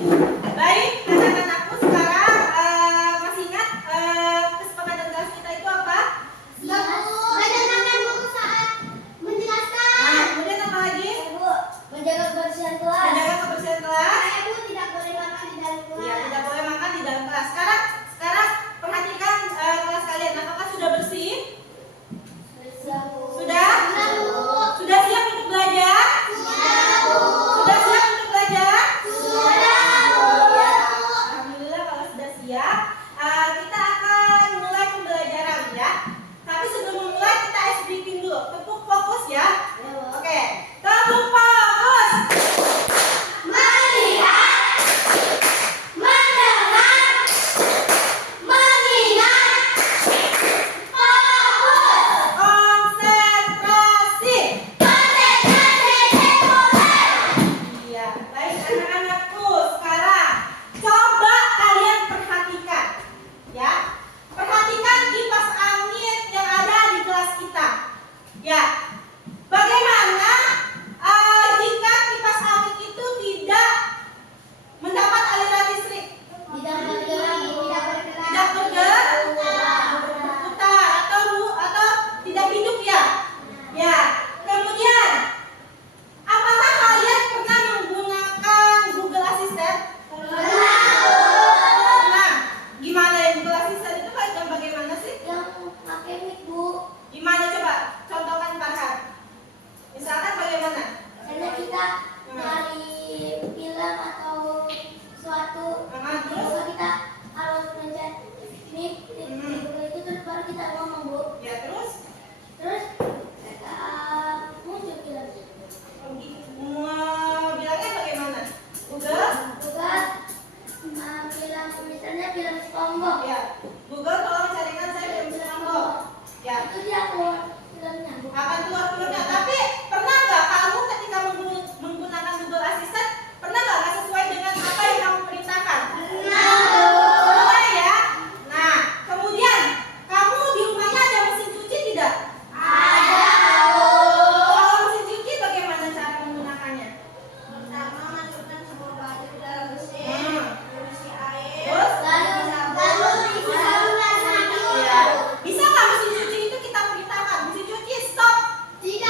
Baik, anak-anakku sekarang masih ingat kesepakatan kelas kita itu apa? Mendengarkan buku saat menjelaskan. Nah, kemudian apa lagi? Menjaga kebersihan kelas. Menjaga kebersihan kelas. Ibu tidak boleh makan di dalam kelas. Ya, tidak boleh makan di dalam kelas. Sekarang perhatikan kelas kalian. Apakah sudah bersih? Sudah? Sudah siap untuk belajar? Sudah siap untuk belajar? Alhamdulillah kalau sudah siap. Kita akan mulai pembelajaran ya. Tapi sebelum memulai kita ice breaking dulu. Tepuk fokus ya. Oke. Tepuk fokus. Melihat, mendengar, mengingat, fokus, Konsentrasi. konsentrasi mulai. Iya, baik anak-anakku. Sekarang coba kalian perhatikan ya. Perhatikan kipas angin yang ada di kelas kita. Ya. Bagaimana jika kipas angin itu tidak mendapat aliran listrik? Tidak bergerak, Tidak berputar atau tidak hidup ya? Ya. Kemudian apakah kalian pernah menggunakan Google Assistant? Nah, gimana ya Google Assistant itu kayak bagaimana sih? yang pakai mic, Bu. Gimana coba? Contohkan Farhan. Misalkan bagaimana? Karena kita nyari film atau suatu, Terus? so kita harus mencet mic di Google itu terus baru kita ngomong, Bu. Ya terus? Terus muncul film. Bilangnya bagaimana? Google? Google film, misalnya film SpongeBob. Ya. Google tolong carikan saya film SpongeBob. Ya. Itu dia keluar filmnya, Bu. Akan keluar filmnya. Tapi pernah nggak kamu ketika menggunakan Google Assistant pernah nggak sesuai dengan apa yang kamu perintahkan? Pernah ya. Nah, kemudian kamu di rumahnya ada mesin cuci tidak? Kalau mesin cuci bagaimana cara menggunakannya? Pertama masukkan semua baju ke dalam mesin, isi air, Terus? lalu isi saluran lagi. Ya. Bisa nggak mesin cuci itu kita perintahkan? Mesin cuci stop. Tidak.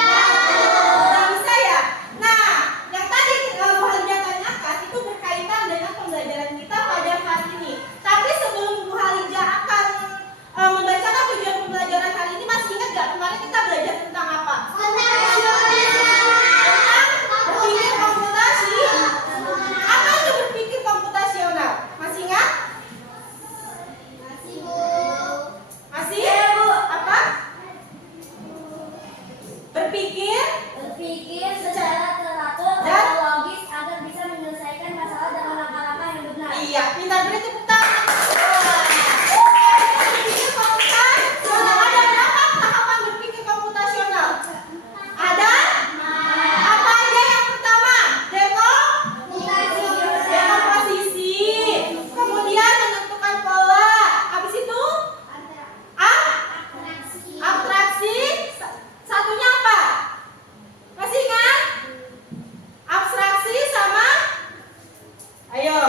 Nggak bisa ya. Nah, yang tadi Bu Halia tanyakan itu berkaitan dengan pembelajaran kita pada hari ini. Tapi sebelum Bu Halia akan membacakan tujuan pembelajaran hari ini, masih ingat nggak kemarin kita belajar tentang apa? Berpikir komputasi. Apa itu berpikir komputasional? Masih ingat? Masih, Bu. Masih? Apa? Berpikir Berpikir secara teratur dan logis agar bisa menyelesaikan masalah dengan langkah-langkah yang benar. iya, pintar beri tepuk tangan. Berpikir komputasional. Ada berapa tahapan berpikir komputasional? Ada? Apa aja yang pertama? Dekomposisi. Kemudian menentukan pola. Habis itu? Abstraksi. Satunya apa? Masih ingat? Abstraksi sama? Ayo.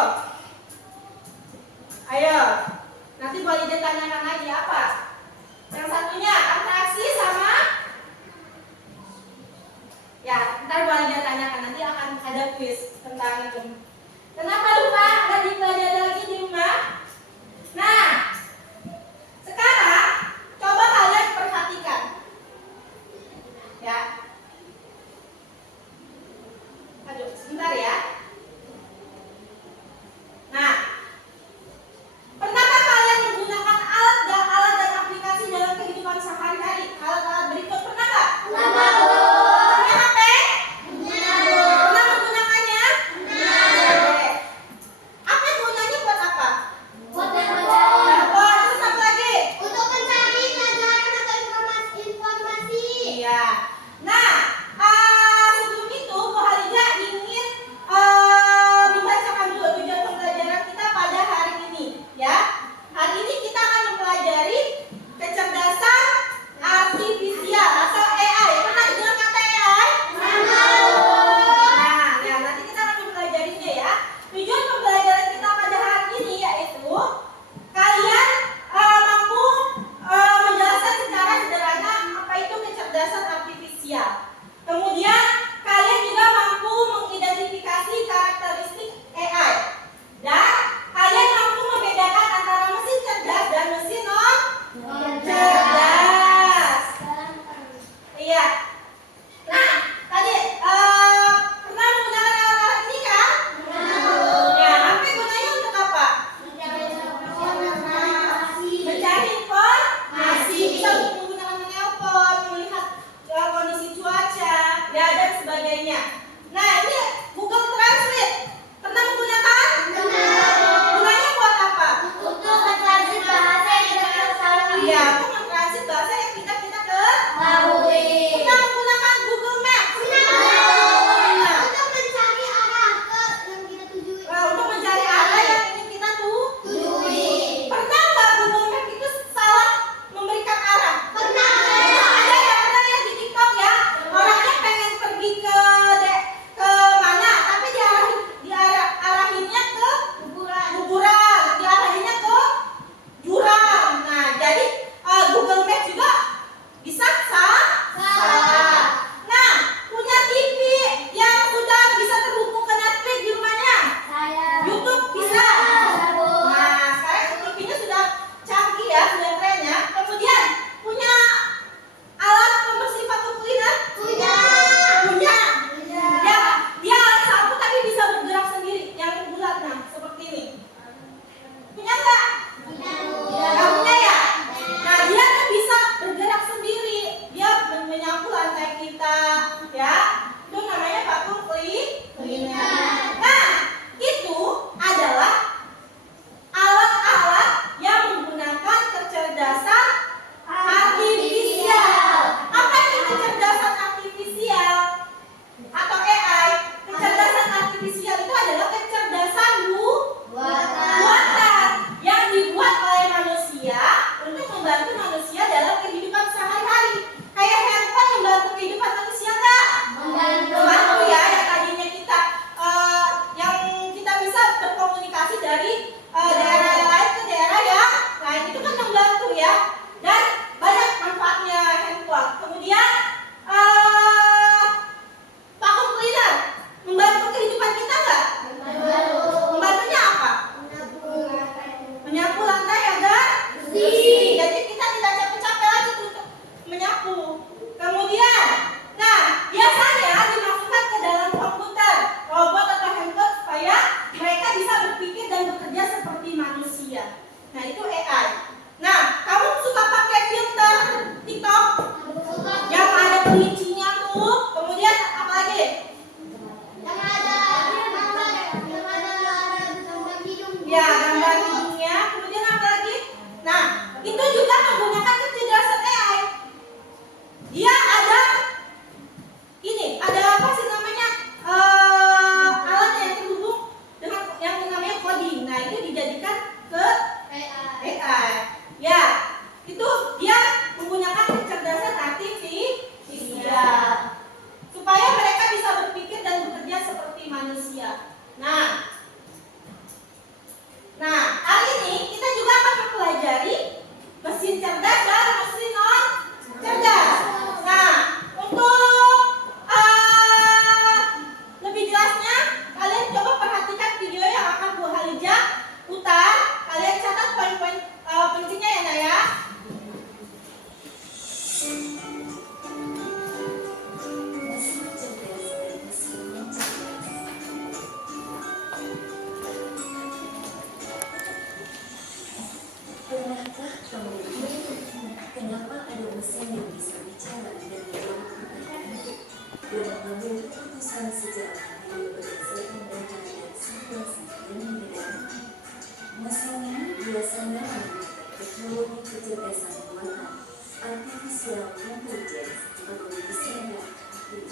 sosial intelligence atau disingkat AI.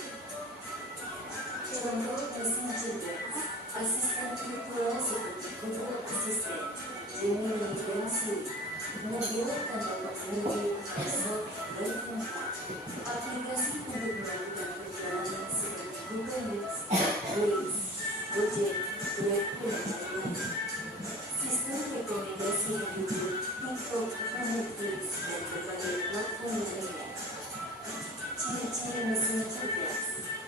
Contoh mesin cerdas, asisten virtual seperti Google Assistant, Gemini dan Siri, mobil dan dapat menuju besok dan tempat, aplikasi untuk melakukan perjalanan seperti Google Maps, Waze, Gojek, Grab, dan lain-lain. Sistem rekomendasi yang YouTube, TikTok, Netflix, dan berbagai platform lainnya. Ciri-ciri mesin cerdas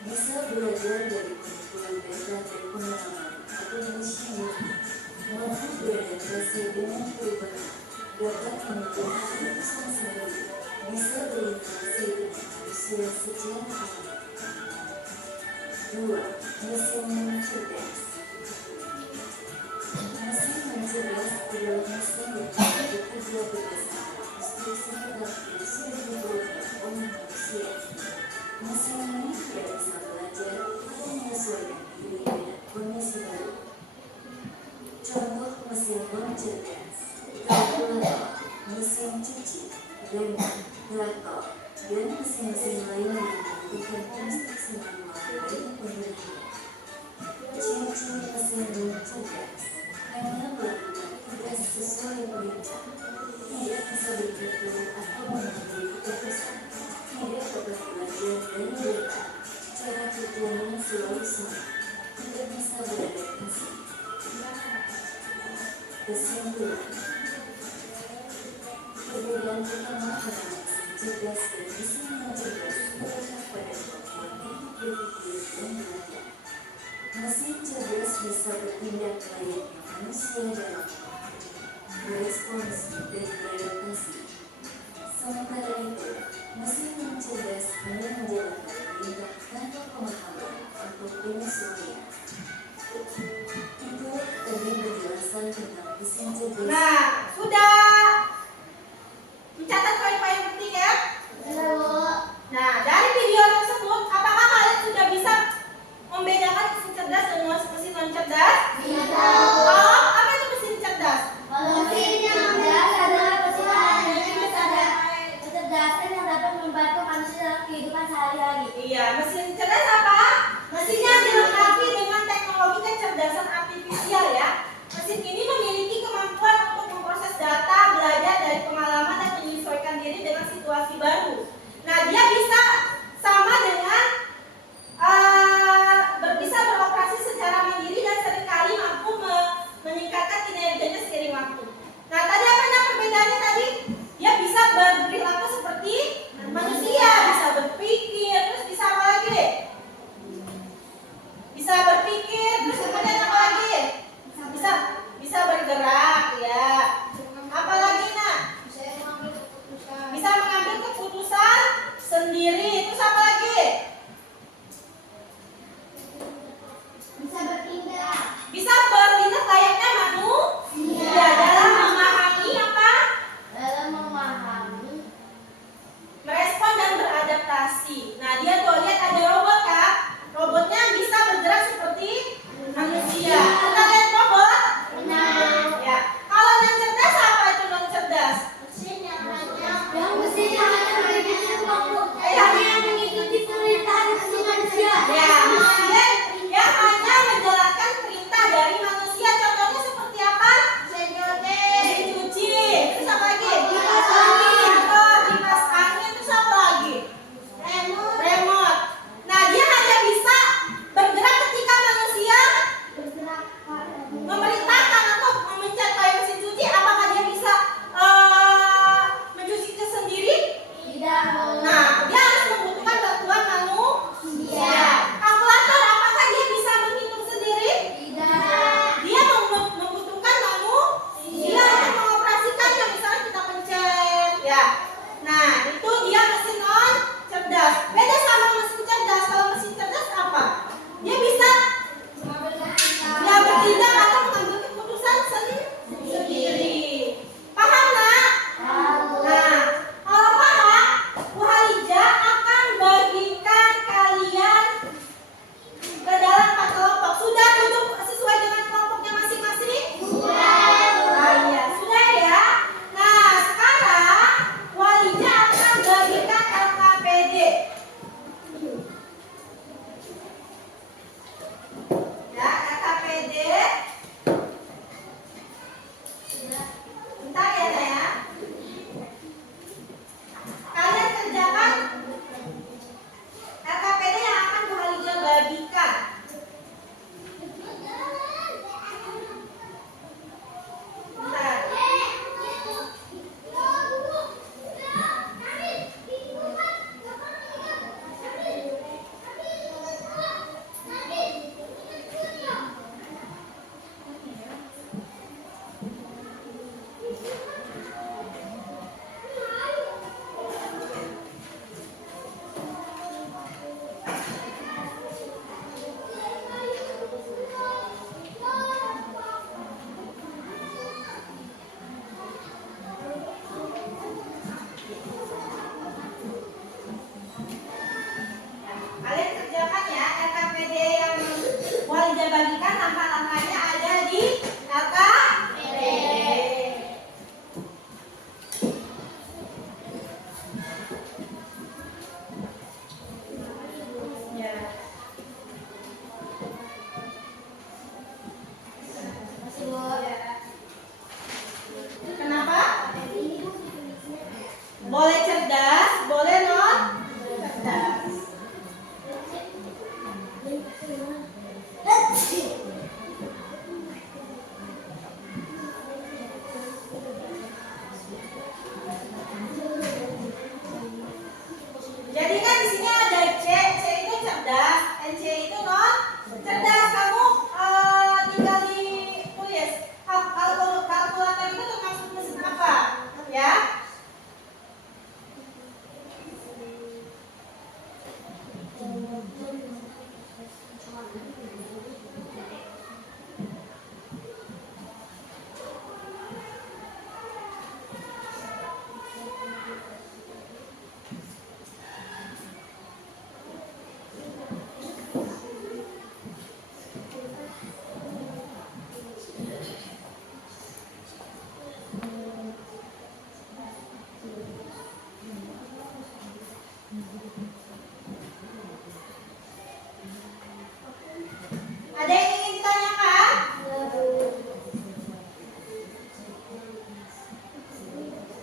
bisa belajar dari pengumpulan data dan pengalaman atau machine learning, mampu beradaptasi dengan perubahan, dapat menentukan keputusan sendiri, bisa berinteraksi dengan manusia secara alami. 2. Mesin cerdas. Mesin cerdas adalah mesin yang bekerja berdasarkan instruksi tetap yang sudah dibuatnya oleh manusia. Mesin ini tidak bisa belajar atau menyesuaikan diri dengan kondisi baru. Contoh mesin cerdas: kalkulator, mesin cuci, blender, traktor, dan mesin-mesin lain yang membutuhkan instruksi manual dari penggunanya. Ciri-ciri mesin cerdas: hanya melakukan tugas sesuai perintah, tidak bisa berpikir atau mengambil keputusan, tidak dapat belajar dari data, cara kerjanya selalu sama, tidak bisa beradaptasi. Kesimpulan: perbedaan utama antara mesin cerdas dan mesin cerdas terletak pada kemampuan untuk berpikir dan belajar. Mesin cerdas bisa bertindak layaknya manusia dalam berespons dan beradaptasi. Sementara itu, mesin cerdas hanya menjalankan perintah tanpa pemahaman atau penyesuaian. Itu tadi penjelasan tentang mesin cerdas. Nah, sudah mencatat poin-poin penting ya? Nah, dari video tersebut, apakah kalian sudah bisa membedakan mesin cerdas dan mesin non cerdas? Bisa. Kalau apa itu mesin cerdas? Mesin yang cerdas adalah kecerdasan yang dapat membantu manusia dalam kehidupan sehari-hari. Iya, mesin cerdas apa? Mesin yang dilengkapi dengan teknologi kecerdasan artifisial ya. Mesin ini memiliki kemampuan untuk memproses data, belajar dari pengalaman dan menyesuaikan diri dengan situasi baru. Nah, dia bisa sama dengan bisa beroperasi secara mandiri dan seringkali mampu meningkatkan kinerjanya seiring waktu. Nah, tadi apa perbedaannya tadi? Dia bisa berperilaku seperti manusia, bisa berpikir, terus bisa apa lagi? Bisa berpikir, terus kemudian apa lagi? Bisa bergerak ya. Apa lagi nak? Bisa mengambil keputusan sendiri. Terus apa lagi? Bisa bertindak layaknya manusia dalam memahami apa? Dalam memahami, Merespon dan beradaptasi.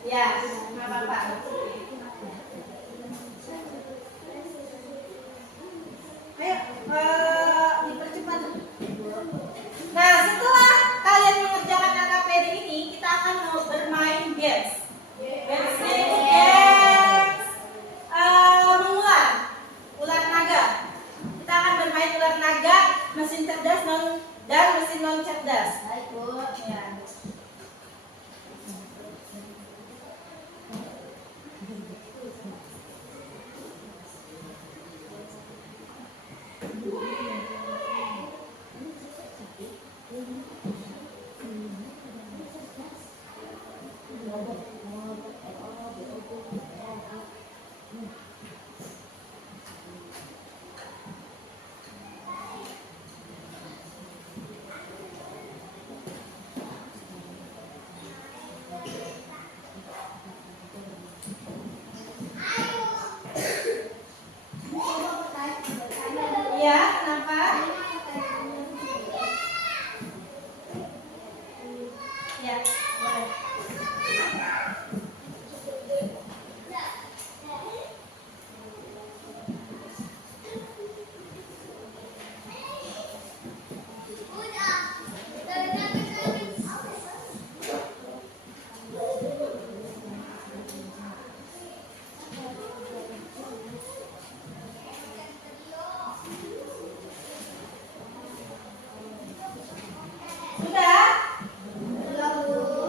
Ya, nggak apa-apa. Ayo, dipercepat. Nah, setelah kalian mengerjakan KKPD ini, kita akan mau bermain games. Gamesnya itu games mengular, ular naga. Kita akan bermain ular naga, mesin cerdas dan mesin non cerdas. Baik, Bu. Ya. Ya, kenapa? Ya, boleh. Sudah? Belum, Bu.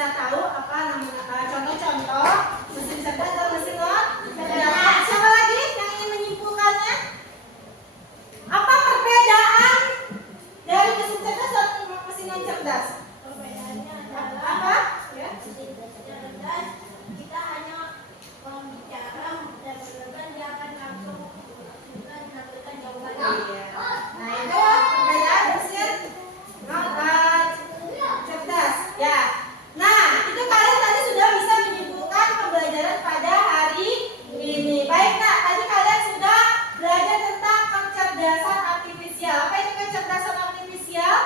bisa tahu apa namanya contoh-contoh mesin cerdas dan mesin non cerdas. Siapa lagi yang ingin menyimpulkannya? Apa perbedaan dari mesin cerdas dan mesin non cerdas? Perbedaannya adalah Apa? Ya. mesin cerdas kita hanya membicara dan menentukan dia akan langsung menampilkan jawabannya. Iya. Nah itu perbedaan mesin non cerdas. Ya. Nah itu kalian tadi sudah bisa menyimpulkan pembelajaran pada hari ini. Baik nak, tadi kalian sudah belajar tentang kecerdasan artifisial. Apa itu kecerdasan artifisial?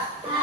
A.